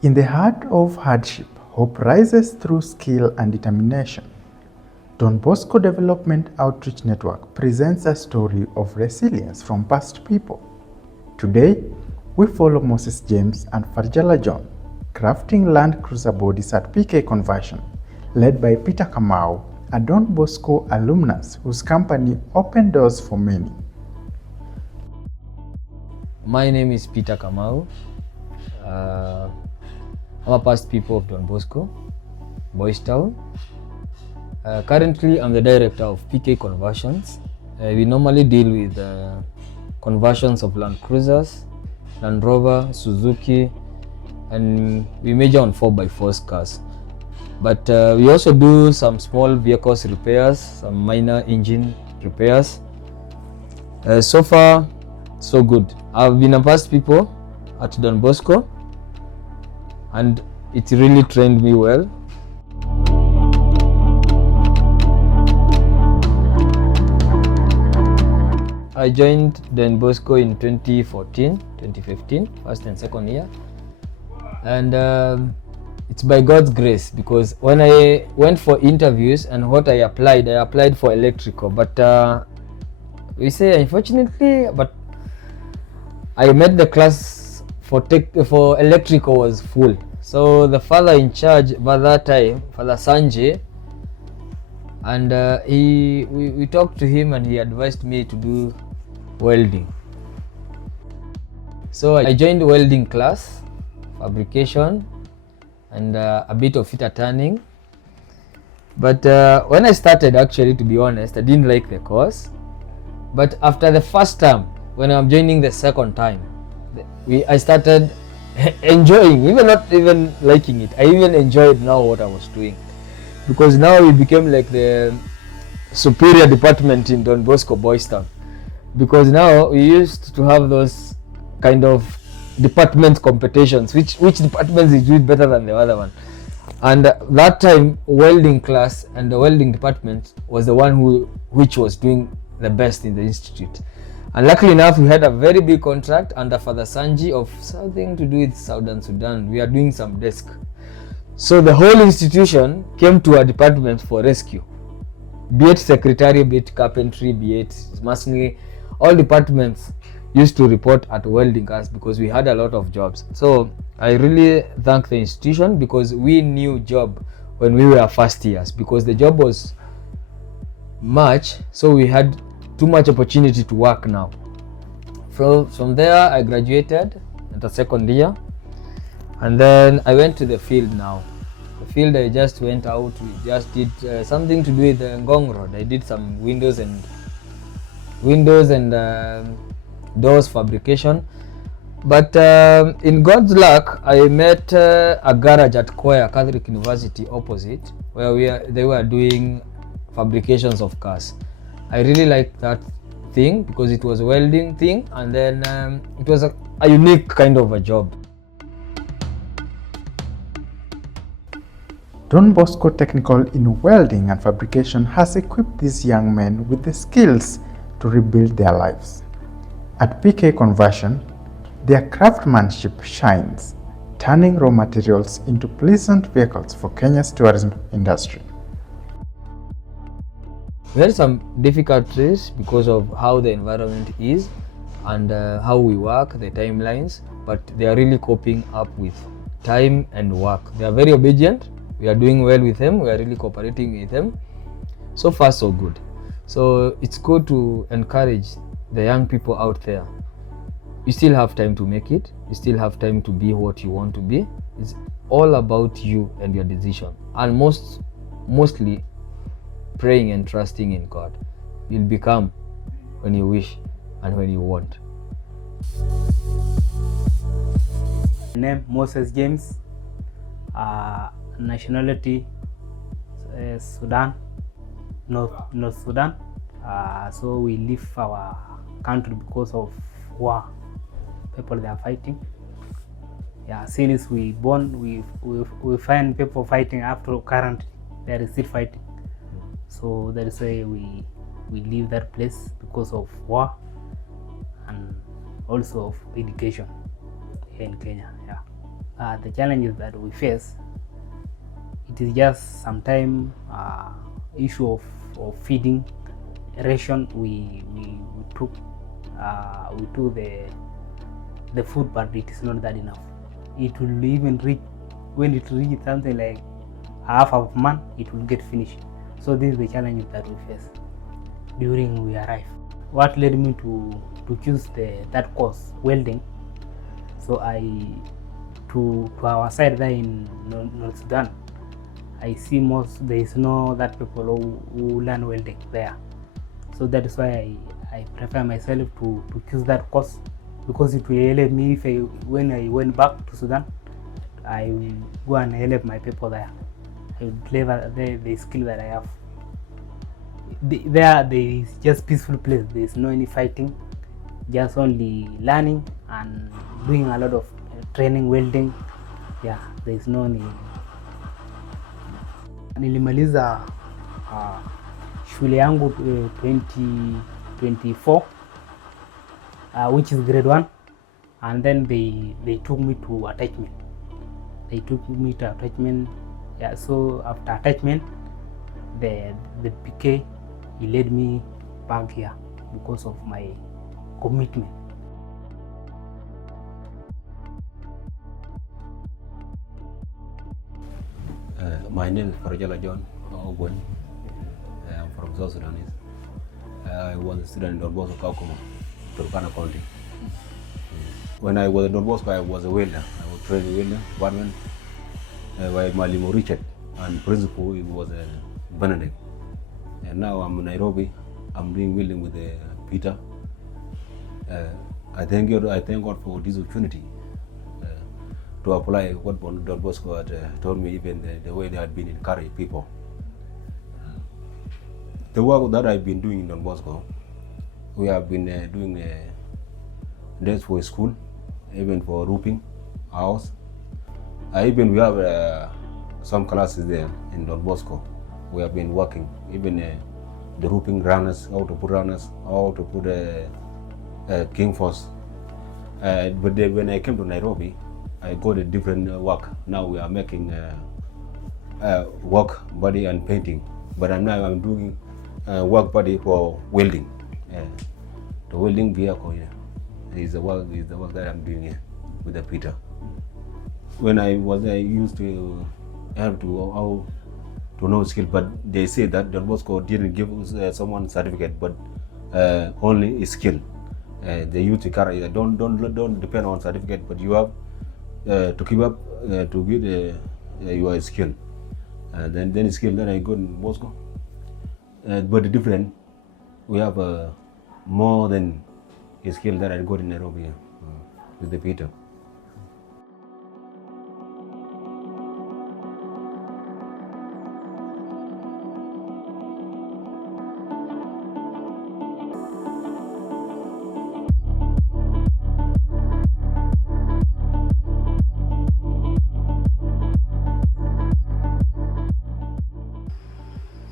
In the heart of hardship, hope rises through skill and determination. Don Bosco Development Outreach Network presents a story of resilience from past people. Today, we follow Moses James and Farjala John, crafting Land Cruiser bodies at PK Conversion, led by Peter Kamau, a Don Bosco alumnus whose company opened doors for many. My name is Peter Kamau. I'm a past people of Don Bosco, Boys Town. Currently, I'm the director of PK Conversions. We normally deal with conversions of Land Cruisers, Land Rover, Suzuki, and we major on 4x4 cars. But we also do some small vehicles repairs, some minor engine repairs. So far, so good. I've been a past people at Don Bosco, and it really trained me well. I joined Don Bosco in 2015, first and second year. And it's by God's grace, because when I went for interviews and what I applied for electrical, but we say unfortunately, but I made the class for electrical was full. So the father in charge by that time, Father Sanjay, and we talked to him and he advised me to do welding. So I joined welding class, fabrication, and a bit of fitter turning. But when I started, actually, to be honest, I didn't like the course. But after the first time, when I'm joining the second time, I started enjoying, even not even liking it. I even enjoyed now what I was doing, because now we became like the superior department in Don Bosco Boys Town. Because now we used to have those kind of department competitions, which departments is doing better than the other one. And that time, welding class and the welding department was the one which was doing the best in the institute. And luckily enough, we had a very big contract under Father Sanji of something to do with Southern Sudan. We are doing some desk. So the whole institution came to our department for rescue. Be it secretary, be it carpentry, be it masonry, all departments used to report at welding class because we had a lot of jobs. So I really thank the institution, because we knew job when we were first years, because the job was much, so we had too much opportunity to work now. From there, I graduated at the second year, and then I went to the field now. The field, I just went out, we just did something to do with the Ngong Road. I did some windows and doors fabrication. But in God's luck, I met a garage at Koya Catholic University opposite, where they were doing fabrications of cars. I really liked that thing because it was a welding thing, and then it was a unique kind of a job. Don Bosco Technical in Welding and Fabrication has equipped these young men with the skills to rebuild their lives. At PK Conversion, their craftsmanship shines, turning raw materials into pleasant vehicles for Kenya's tourism industry. There are some difficulties because of how the environment is and how we work, the timelines, but they are really coping up with time and work. They are very obedient. We are doing well with them. We are really cooperating with them. So far, so good. So it's good to encourage the young people out there. You still have time to make it. You still have time to be what you want to be. It's all about you and your decision. And mostly praying and trusting in God. You'll become when you wish and when you want. My name Moses James, nationality Sudan, North Sudan. So we leave our country because of war. People they are fighting. Yeah, since we born, we find people fighting after current. They are still fighting. So that is why we leave that place because of war and also of education here in Kenya. Yeah. The challenges that we face, it is just sometimes issue of feeding ration. We took the food, but it is not that enough. It will even reach, when it reaches something like half of a month, it will get finished. So this is the challenges that we face during we arrive. What led me to choose that course, welding. So to our side there in North Sudan, I see there is no that people who learn welding there. So that is why I prefer myself to choose that course, because it will help me when I went back to Sudan, I will go and help my people there. I will deliver the skill that I have. There is just peaceful place. There is no any fighting, just only learning and doing a lot of training, welding. Yeah, there is no any. Nilimaliza shule yangu 2024 which is grade 1, and then they took me to attachment. Yeah, so after attachment, the PK, he led me back here because of my commitment. My name is Farjala John Ogwen. I'm from South Sudan. I was a student in Don Bosco, Kakuma, Turkana County. When I was in Don Bosco, I was a welder. I was trained in welder department by Malimo Richard, and principal it was Benedict. And now I'm in Nairobi. I'm doing welding with Peter. I thank God for this opportunity to apply what Don Bosco had told me, even the way they had been encouraging people. The work that I've been doing in Don Bosco, we have been doing days for school, even for roofing house. Even we have some classes there in Don Bosco. We have been working, even the roofing runners, how to put runners, how to put king force. But then when I came to Nairobi, I got a different work. Now we are making work body and painting, but now I'm doing work body for welding. The welding vehicle is the work that I'm doing here with the Peter. When I was there, I used to have to know skill, but they say that Don Bosco didn't give someone certificate, but only a skill. They used to carry. Don't depend on certificate, but you have to keep up to get your skill. Then skill that I got in Bosco. But the different, we have more than a skill that I got in Nairobi with the Peter.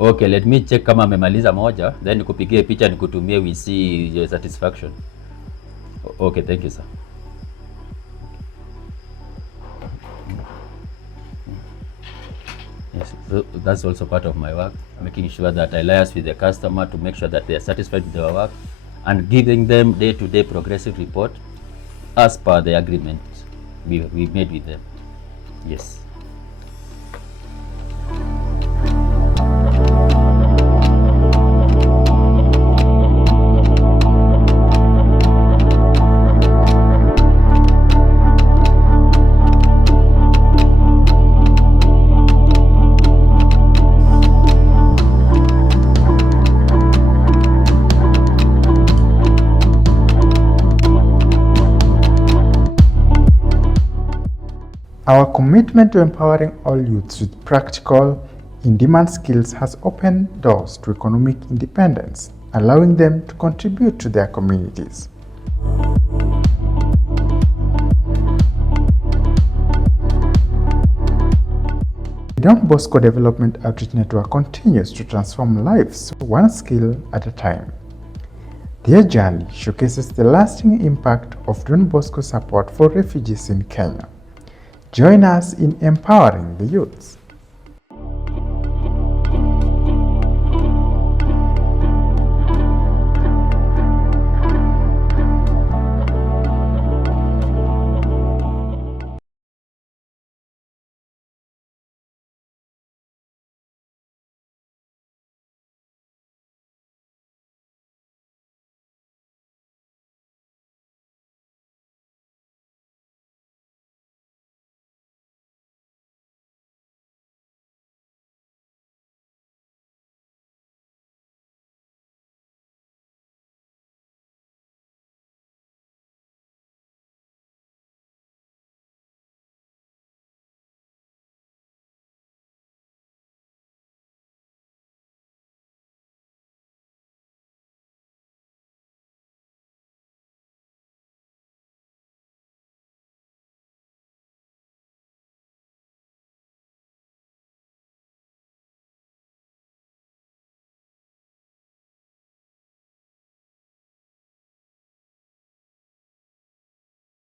Okay, let me check kama amemaliza moja, then nikupigie picha nikutumie, we see your satisfaction. Okay, thank you sir. Yes, so that's also part of my work, making sure that I liaise with the customer to make sure that they are satisfied with their work and giving them day-to-day progressive report as per the agreement we made with them. Yes. Our commitment to empowering all youths with practical, in-demand skills has opened doors to economic independence, allowing them to contribute to their communities. The Don Bosco Development Outreach Network continues to transform lives one skill at a time. Their journey showcases the lasting impact of Don Bosco support for refugees in Kenya. Join us in empowering the youths.